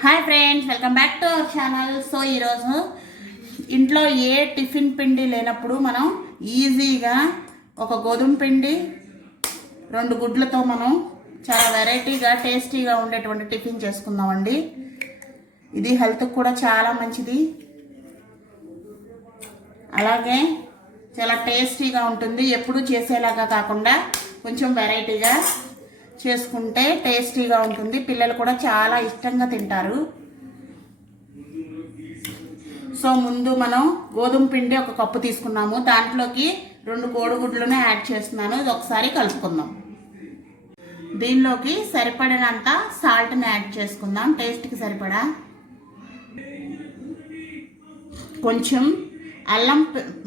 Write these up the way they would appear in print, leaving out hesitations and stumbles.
Hi friends, welcome back to our channel. So ఈరోజు ఇంట్లో ఏ tiffin పిండి లేనప్పుడు మనం ఈజీగా ఒక గోధుమ పిండి 2 గుడ్లతో మనం చాలా వెరైటీగా టేస్టీగా ఉండేటువంటి టిఫిన్ చేసుకుందామండి. ఇది హెల్త్కి కూడా చాలా మంచిది, అలాగే చాలా టేస్టీగా ఉంటుంది. ఎప్పుడు చేసేలాగా కాకుండా కొంచెం వెరైటీగా చేసుకుంటే టేస్టీగా ఉంటుంది. పిల్లలు కూడా చాలా ఇష్టంగా తింటారు. సో ముందు మనం గోధుమ పిండి 1 కప్పు తీసుకున్నాము. దాంట్లోకి 2 కోడిగుడ్లను యాడ్ చేస్తున్నాను. ఇది ఒకసారి కలుపుకుందాం. దీనిలోకి సరిపడినంత సాల్ట్ని యాడ్ చేసుకుందాం, టేస్ట్కి సరిపడా. కొంచెం అల్లం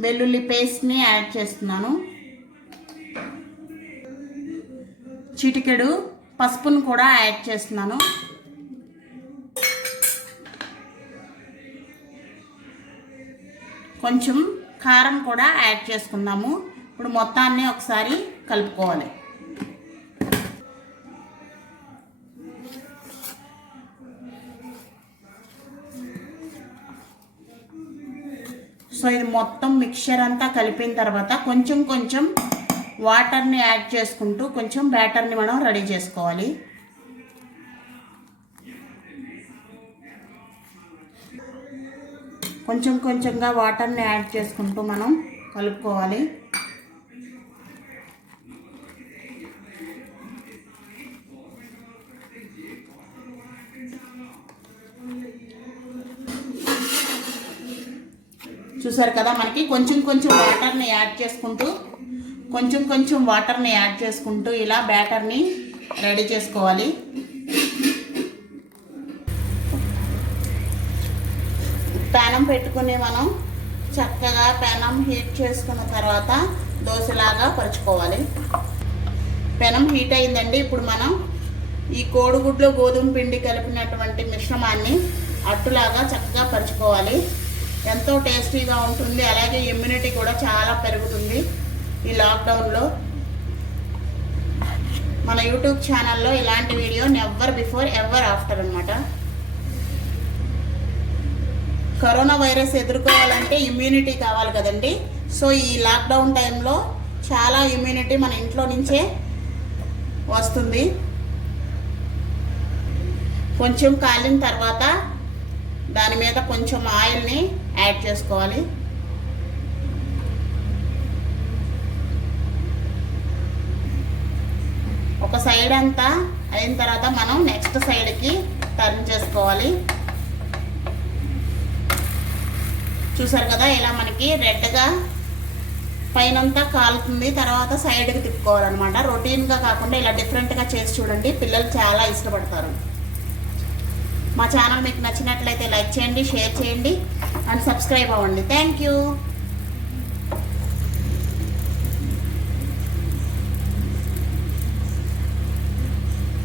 వెల్లుల్లి పేస్ట్ని యాడ్ చేస్తున్నాను. చిటికెడు పసుపును కూడా యాడ్ చేస్తున్నాను. కొంచెం కారం కూడా యాడ్ చేసుకుందాము. ఇప్పుడు మొత్తాన్ని ఒకసారి కలుపుకోవాలి. సో ఇది మొత్తం మిక్చర్ అంతా కలిపిన తర్వాత కొంచెం వాటర్ని యాడ్ చేసుకుంటూ కొంచెం బ్యాటర్ని మనం రెడీ చేసుకోవాలి. కొంచెంగా వాటర్ని యాడ్ చేసుకుంటూ మనం కలుపుకోవాలి. చూసారు కదా, మనకి కొంచెం వాటర్ని యాడ్ చేసుకుంటూ ఇలా బ్యాటర్ని రెడీ చేసుకోవాలి. పెనం పెట్టుకుని మనం చక్కగా పెనం హీట్ చేసుకున్న తర్వాత దోశలాగా పరుచుకోవాలి. పెనం హీట్ అయిందండి. ఇప్పుడు మనం ఈ కోడిగుడ్లు గోధుమ పిండి కలిపినటువంటి మిశ్రమాన్ని అట్టులాగా చక్కగా పరుచుకోవాలి. ఎంతో టేస్టీగా ఉంటుంది, అలాగే ఇమ్యూనిటీ కూడా చాలా పెరుగుతుంది. ఈ లాక్డౌన్లో మన యూట్యూబ్ ఛానల్లో ఇలాంటి video never before ever after అనమాట. కరోనా వైరస్ ఎదుర్కోవాలంటే ఇమ్యూనిటీ కావాలి కదండి. సో ఈ లాక్డౌన్ టైంలో చాలా ఇమ్యూనిటీ మన ఇంట్లో నుంచే వస్తుంది. కొంచెం కాలిన తర్వాత దాని మీద కొంచెం ఆయిల్ని యాడ్ చేసుకోవాలి. ఒక సైడ్ అంతా అయిన తర్వాత మనం నెక్స్ట్ సైడ్కి టర్న్ చేసుకోవాలి. చూసారు కదా, ఇలా మనకి రెడ్గా పైనంతా కాలుతుంది, తర్వాత సైడ్కి తిప్పుకోవాలన్నమాట. రొటీన్గా కాకుండా ఇలా డిఫరెంట్గా చేసి చూడండి, పిల్లలు చాలా ఇష్టపడతారు. మా ఛానల్ మీకు నచ్చినట్లయితే లైక్ చేయండి, షేర్ చేయండి అండ్ సబ్స్క్రైబ్ అవ్వండి. Thank you.